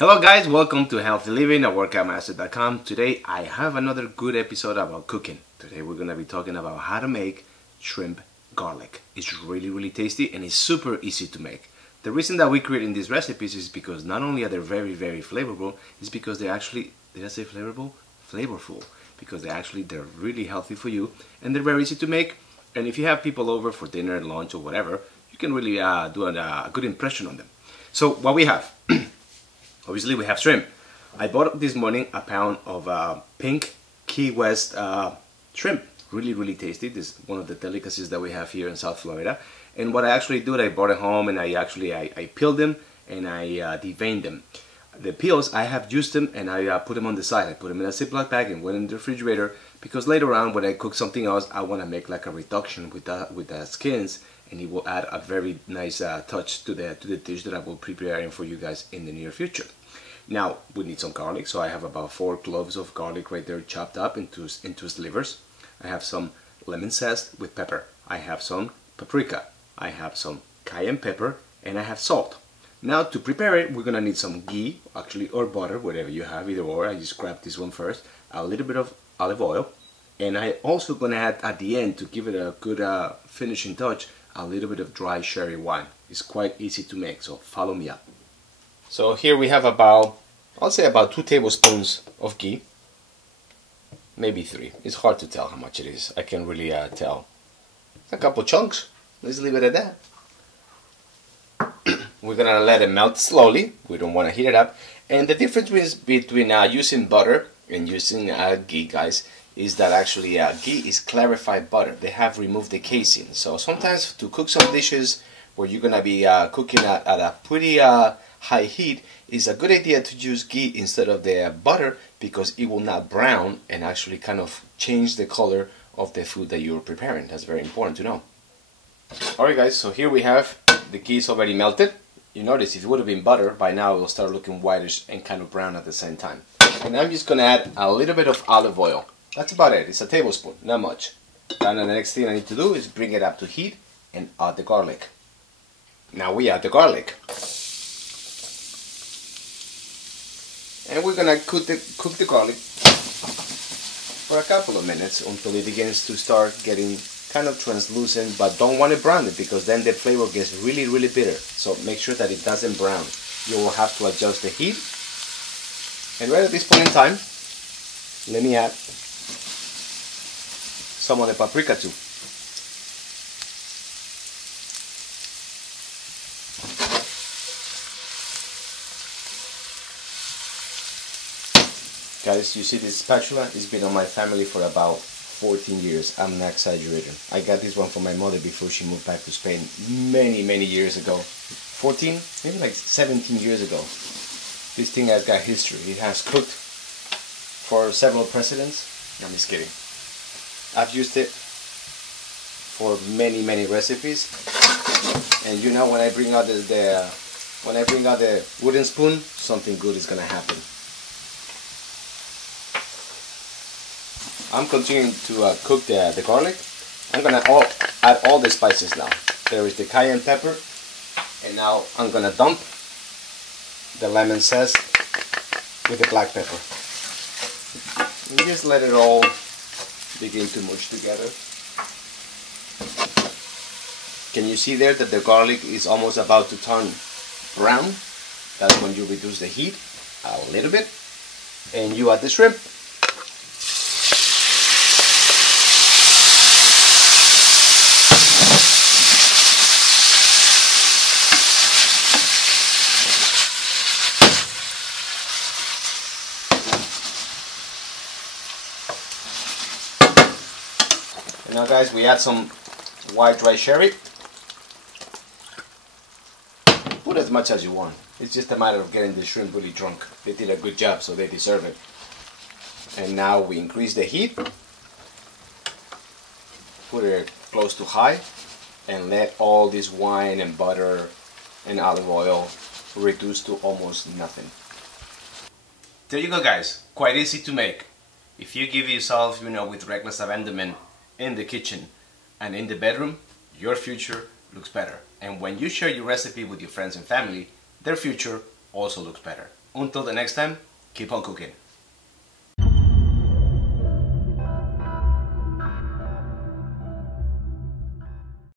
Hello guys, welcome to Healthy Living at workoutmaster.com. Today I have another good episode about cooking. Today we're going to be talking about how to make shrimp garlic. It's really tasty and it's super easy to make. The reason that we're creating these recipes is because not only are they very flavorful, it's because they're actually, did I say flavorful? Flavorful. Because they're really healthy for you and they're very easy to make. And if you have people over for dinner, lunch or whatever, you can really do a good impression on them. So what we have, obviously we have shrimp. I bought this morning a pound of pink Key West shrimp. Really tasty. This is one of the delicacies that we have here in South Florida. And what I actually do, I brought it home and I peeled them and I deveined them. The peels, I have used them and I put them on the side. I put them in a Ziploc bag and went in the refrigerator because later on when I cook something else, I want to make like a reduction with the skins, and it will add a very nice touch to the dish that I will be preparing for you guys in the near future. Now we need some garlic, so I have about 4 cloves of garlic right there chopped up into slivers. I have some lemon zest with pepper. I have some paprika. I have some cayenne pepper, and I have salt. Now to prepare it, we're gonna need some ghee, actually, or butter, whatever you have, either or. I just grabbed this one first. A little bit of olive oil, and I also gonna add at the end, to give it a good finishing touch, a little bit of dry sherry wine. It's quite easy to make, so follow me up. So here we have about, I'll say about 2 tablespoons of ghee, maybe 3. It's hard to tell how much it is. I can really tell. A couple chunks. Let's leave it at that. We're gonna let it melt slowly. We don't want to heat it up. And the difference between using butter and using ghee, guys, is that actually ghee is clarified butter. They have removed the casein. So sometimes to cook some dishes where you're gonna be cooking at a pretty high heat, it's a good idea to use ghee instead of the butter because it will not brown and actually kind of change the color of the food that you're preparing. That's very important to know. Alright guys, so here we have the ghee is already melted. You notice if it would have been butter, by now it will start looking whitish and kind of brown at the same time. And I'm just going to add a little bit of olive oil. That's about it. It's a tablespoon, not much. And the next thing I need to do is bring it up to heat and add the garlic. Now we add the garlic. And we're going to cook the garlic for a couple of minutes until it begins to start getting kind of translucent, but don't want to brown it because then the flavor gets really bitter. So make sure that it doesn't brown. You will have to adjust the heat. And right at this point in time, let me add some of the paprika too. Guys, you see this spatula? It's been on my family for about 14 years. I'm not exaggerating. I got this one from my mother before she moved back to Spain many years ago. 14, maybe like 17 years ago. This thing has got history. It has cooked for several presidents. I'm just kidding. I've used it for many recipes. And you know, when I bring out the wooden spoon, something good is gonna happen. I'm continuing to cook the garlic. I'm gonna add all the spices now. There is the cayenne pepper, and now I'm gonna dump the lemon zest with the black pepper. And just let it all begin to mush together. Can you see there that the garlic is almost about to turn brown? That's when you reduce the heat a little bit, and you add the shrimp. And now guys, we add some white dry sherry. Put as much as you want. It's just a matter of getting the shrimp really drunk. They did a good job, so they deserve it. And now we increase the heat. Put it close to high and let all this wine and butter and olive oil reduce to almost nothing. There you go guys, quite easy to make. If you give yourself, with reckless abandonment in the kitchen and in the bedroom, your future looks better. And when you share your recipe with your friends and family, their future also looks better. Until the next time, keep on cooking.